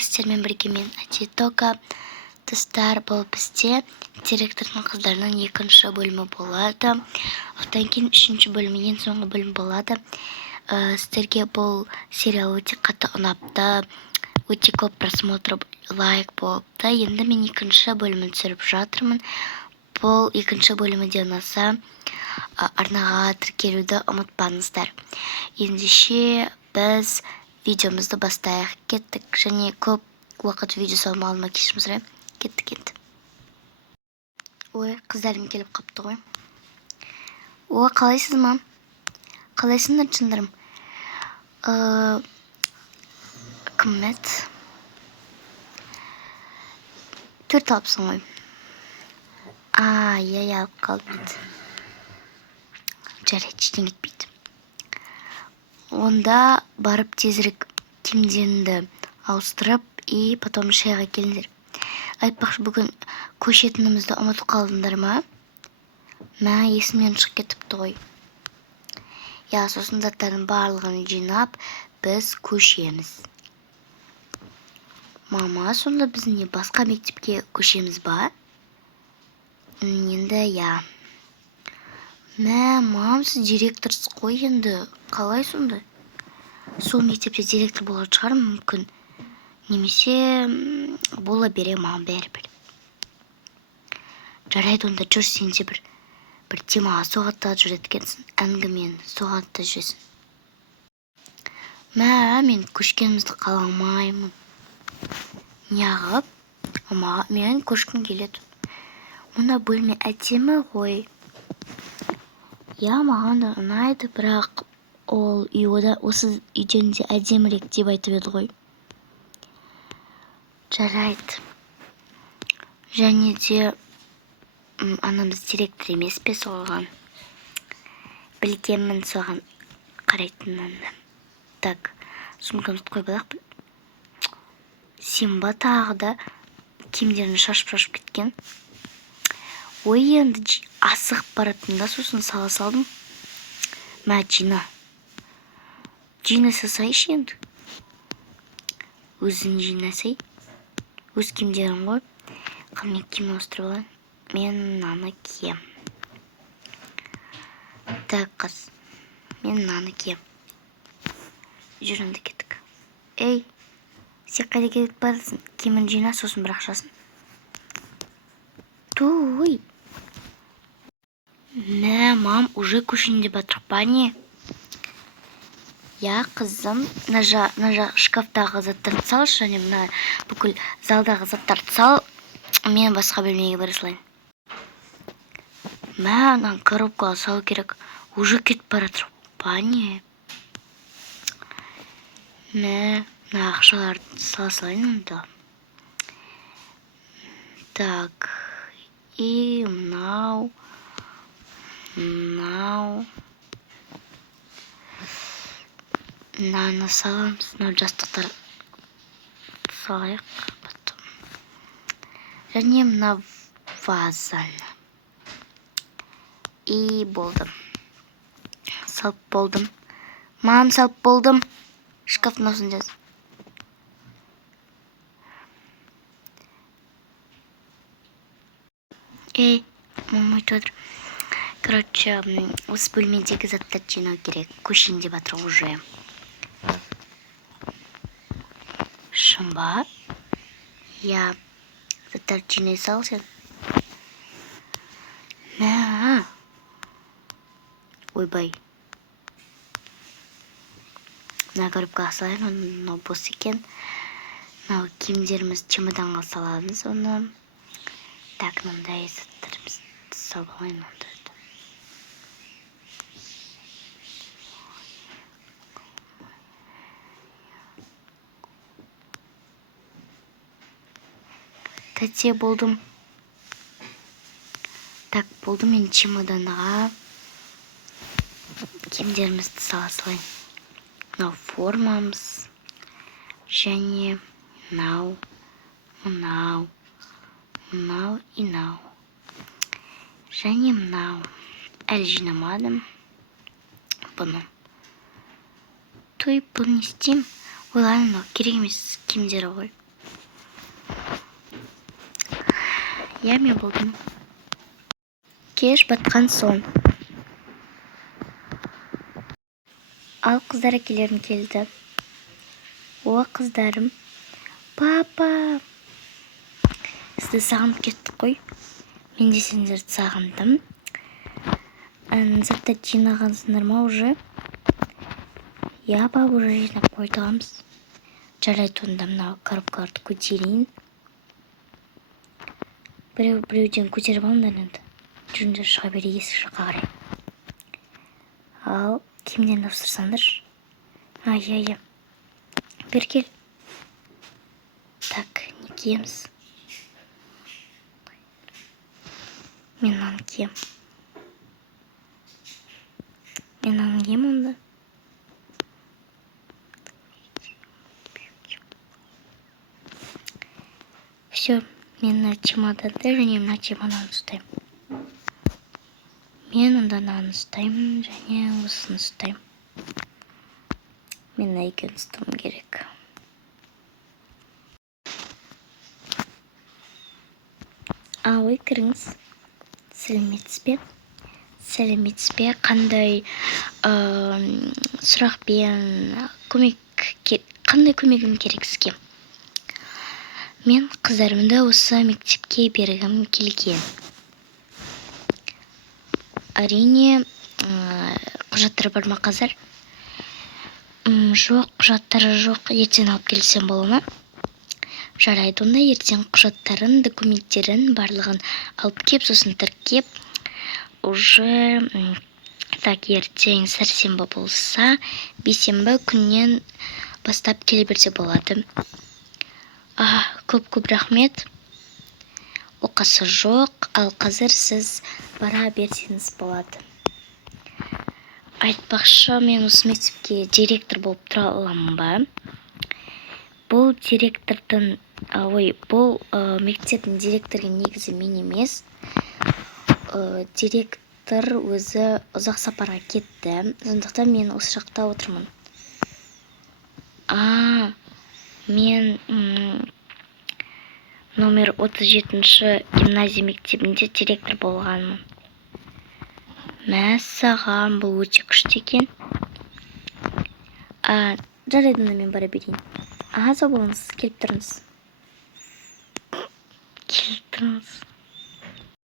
Сіздермен бірге мен Атитока. Достар, бұл бізде директордың қыздарының екінші бөлімі болады. Одан кейін үшінші бөлімі, ең соңғы бөлім болады. Сіздерге бұл сериал өте қатты ұнапты, өте көп просмотр, лайк болыпты. Енді мен екінші бөлімін түсіріп жатырмын. Бұл екінші бөлімі де ұнаса, арнаға тіркелуді ұмытпаңыздар. Ендеше біз видеомызды бастайық. Кеттік, және көп уақыт видео салмағаныма кешірім сұраймын. Кеттік енді. Ой, қыздарым келіп қапты ғой. Ой, қалайсыз, мам? Қалайсыңдар, шындарым? Кіммет? Төрт алыпсың ғой. Алып қалдым. Жарайды, ештен кетпейді. Онда барып тезірек киімдеріңді ауыстырып, и потом шайға келіңдер. Айтпақшы, бүгін көшетінімізді ұмытып қалдыңдар ма? Мә, есімнен шығып кетіпті ғой. Я, сосын заттардың барлығын жинап, біз көшеміз. Мама, сонда біз не басқа мектепке көшеміз ба? Енді, я. Мә, мам, сіз директорсыз қой енді. Қалай сонда? Сол мектепте директор болады шығар мүмкін. Немесе бола бере, мам, бәрібір. Жарайды, онда жүр, сен де бір темаға соғатта жүреді екенсің. Әңгімен соғатта жүресің. Мә, мен көшкенімізді қаламаймын. Неғып? Мен көшкім келеді. Мұна бөлме әдемі ғой. Я, маған да ұнайды, бірақ ол осы үйден де әдемірек деп айтып еді ғой. Жарайды. Және де анамыз директор емес пе соған? Білгенмін соған қарайтынын. Так, сумкамызды қойып алайық. Симба тағы да киімдерін шашып кеткен. Ой, енді асығып баратында сосын сала салдым. Мә, Джина сасайшы енді. Өзін жинасай. Өз киімдерін ғой. Қалмен киім ауыстырып алайын. Мен мынаны кием. Так, қыз. Мен мынаны кием. Жүрінді кеттік. Ей, сен қайда кетіп барасың? Киімін жина, сосын бір ақшасын. Той. Мә, мам, уже көшінде батырық па не? Я, қызым, мына шкафтағы заттарды сал, және мына бүкіл залдағы заттарды сал, мен басқа бөлмеге бара салайын. Мә, мына коробкаға салу керек. Уже кетіп баратыр па не? Мә, мына ақшаларды сала салайын онда. Так, и мынау. Мынаны саламыз, мынау жастықтар салайық. Және мына вазаны. И болдым. Салып болдым. Мам, салып болдым. Шкафтың осында. Ей, мам айтып отыр. Короче, осы бөлмедегі заттарды жинау керек. Көшінде батыр уже. Шын ба? Я, заттарды жинай сал сен. Мә. Ойбай. Мына коробкаға салайын, мынау бос екен. Мынау киімдеріміз чемоданға саламыз оны. Так, мындай заттарымызды салып алайын онда. Тәте, болдым. Так, болдым, мен чемоданға киімдерімізді сала салайын. Мынау формамыз. Және мынау и мынау. Және мынау. Әлі жинамадым. Бұны. Той, бұл не істеймін? Ойлайын, мынау керек емес киімдері ғой. Иә, мен болдым. Кеш батқан соң. Ал қыздар әкелерім келді. О, қыздарым. Папа! Сізді сағынып кеттік қой. Мен де сендерді сағындым. Заттарды жинағансыңдар ма уже? Иә, ба, уже жинап қойдығамыз. Жарайды, онда мынау коробкаларды көтерейін. Біреуден көтеріп алыңдар енді. Жүріңдер шыға бере есік жаққа қарай. Ал киімдерін тапсырсаңдар. Иә. Бер кел. Так, не киеміз? Мен мынаны кием. Мен мынаны кием онда. Все, мен мына чемоданды және мына чемоданды ұстаймын. Мен онда мынаны ұстаймын және осыны ұстаймын. Мен мына екеуін ұстауым керек. Ой, кіріңіз. Сәлеметсіз бе? Қандай сұрақпен қандай көмегім керек сізге? Мен қыздарымды осы мектепке бергім келген. Әрине, құжаттары бар ма қазір? Жоқ, құжаттары жоқ. Ертең алып келсем бола ма? Жарайды, онда ертең құжаттарын, документтерін барлығын алып кеп, сосын тіркеп, уже так, ертең сәрсенбі болса, бейсенбі күннен бастап келе берсе болады. Көп рахмет. Оқасы жоқ, ал қазір сіз бара берсеңіз болады. Айтпақшы, мен осы мектепке директор болып тұра аламын ба? Бұл мектептің директоры негізі мен емес. Директор өзі ұзақ сапарға кетті. Сондықтан мен осы жақта отырмын. Мен номер 37-ші гимназия мектебінде директор болғанмын. Мәссаған, бұл өте күшті екен. Жарайды, мен бара берейін. Сау болыңыз, келіп тұрыңыз.